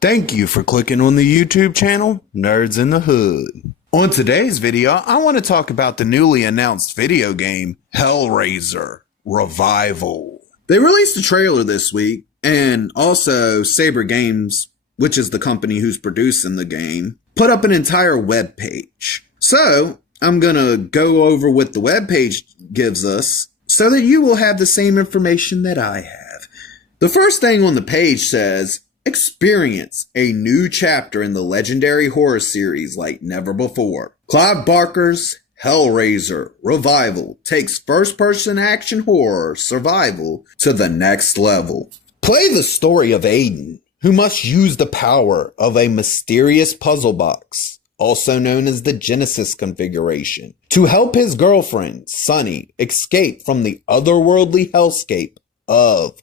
Thank you for clicking on the YouTube channel, Nerds in the Hood. On today's video, I want to talk about the newly announced video game, Hellraiser Revival. They released a trailer this week, and also Saber Games, which is the company who's producing the game, put up an entire web page. So, I'm gonna go over what the web page gives us, so that you will have the same information that I have. The first thing on the page says, experience a new chapter in the legendary horror series like never before. Clive Barker's Hellraiser Revival takes first-person action horror survival to the next level. Play the story of Aiden, who must use the power of a mysterious puzzle box, also known as the Genesis configuration, to help his girlfriend, Sunny, escape from the otherworldly hellscape of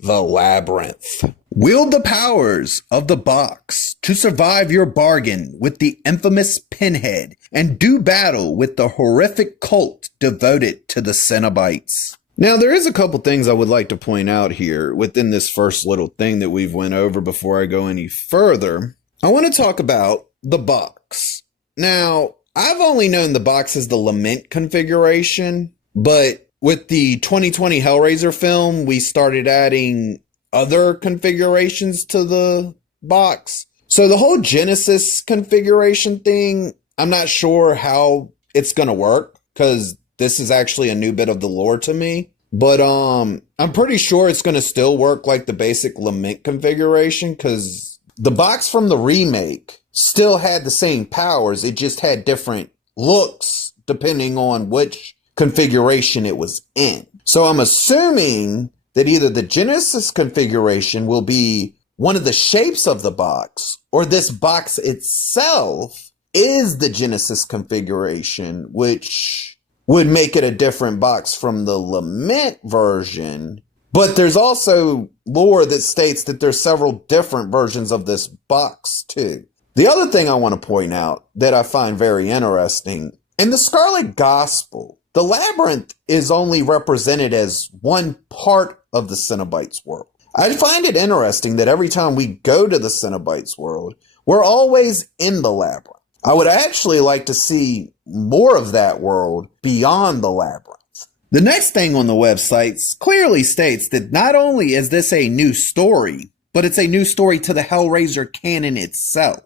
the Labyrinth. Wield the powers of the box to survive your bargain with the infamous Pinhead and do battle with the horrific cult devoted to the Cenobites. Now, there is a couple things I would like to point out here within this first little thing that we've went over before I go any further. I want to talk about the box. Now, I've only known the box as the Lament configuration, but with the 2020 Hellraiser film, we started adding other configurations to the box. So the whole Genesis configuration thing, I'm not sure how it's going to work because this is actually a new bit of the lore to me. But I'm pretty sure it's going to still work like the basic Lament configuration because the box from the remake still had the same powers. It just had different looks depending on which configuration it was in. So I'm assuming that either the Genesis configuration will be one of the shapes of the box, or this box itself is the Genesis configuration, which would make it a different box from the Lament version. But there's also lore that states that there's several different versions of this box too. The other thing I want to point out that I find very interesting, in the Scarlet Gospel, the Labyrinth is only represented as one part of the Cenobites world. I find it interesting that every time we go to the Cenobites world, we're always in the Labyrinth. I would actually like to see more of that world beyond the Labyrinth. The next thing on the website clearly states that not only is this a new story, but it's a new story to the Hellraiser canon itself.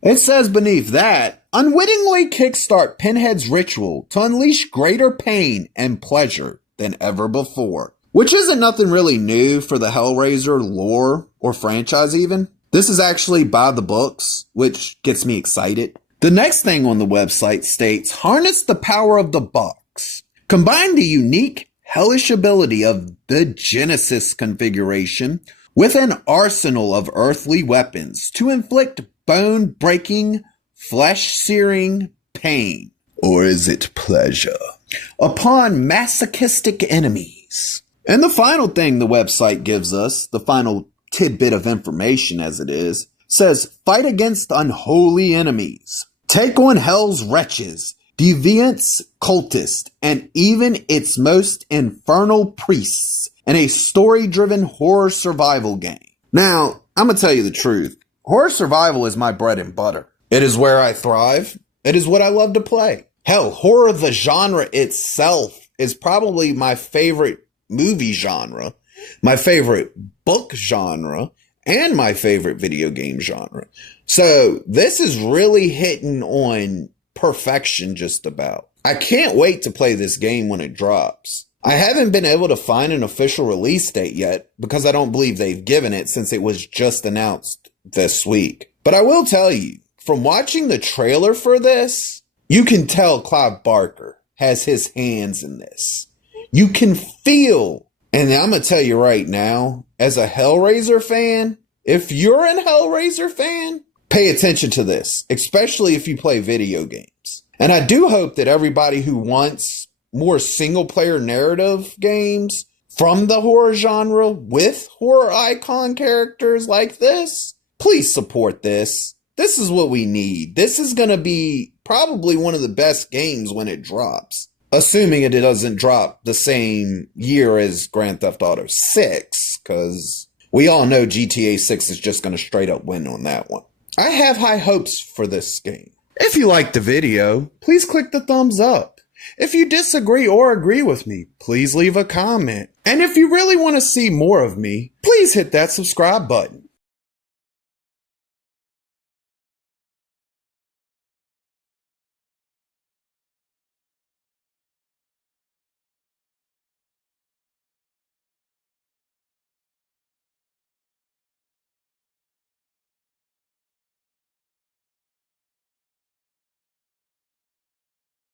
It says beneath that, unwittingly kickstart Pinhead's ritual to unleash greater pain and pleasure than ever before. Which isn't nothing really new for the Hellraiser lore or franchise even. This is actually by the books, which gets me excited. The next thing on the website states, harness the power of the box. Combine the unique, hellish ability of the Genesis configuration with an arsenal of earthly weapons to inflict bone-breaking, flesh-searing pain, or is it pleasure, upon masochistic enemies. And the final thing the website gives us, the final tidbit of information as it is, says fight against unholy enemies, take on hell's wretches, deviants, cultists, and even its most infernal priests in a story-driven horror survival game. Now, I'm gonna tell you the truth. Horror survival is my bread and butter. It is where I thrive. It is what I love to play. Hell, horror, the genre itself, is probably my favorite movie genre, my favorite book genre, and my favorite video game genre. So this is really hitting on perfection just about. I can't wait to play this game when it drops. I haven't been able to find an official release date yet because I don't believe they've given it since it was just announced this week. But I will tell you, from watching the trailer for this, you can tell Clive Barker has his hands in this. You can feel, and I'm going to tell you right now, as a Hellraiser fan, if you're a Hellraiser fan, pay attention to this, especially if you play video games. And I do hope that everybody who wants more single-player narrative games from the horror genre with horror icon characters like this, please support this. This is what we need. This is going to be probably one of the best games when it drops. Assuming it doesn't drop the same year as Grand Theft Auto 6, because We all know GTA 6 is just going to straight up win on that one. I have high hopes for this game. If you liked the video, please click the thumbs up. If you disagree or agree with me, please leave a comment. And if you really want to see more of me, please hit that subscribe button.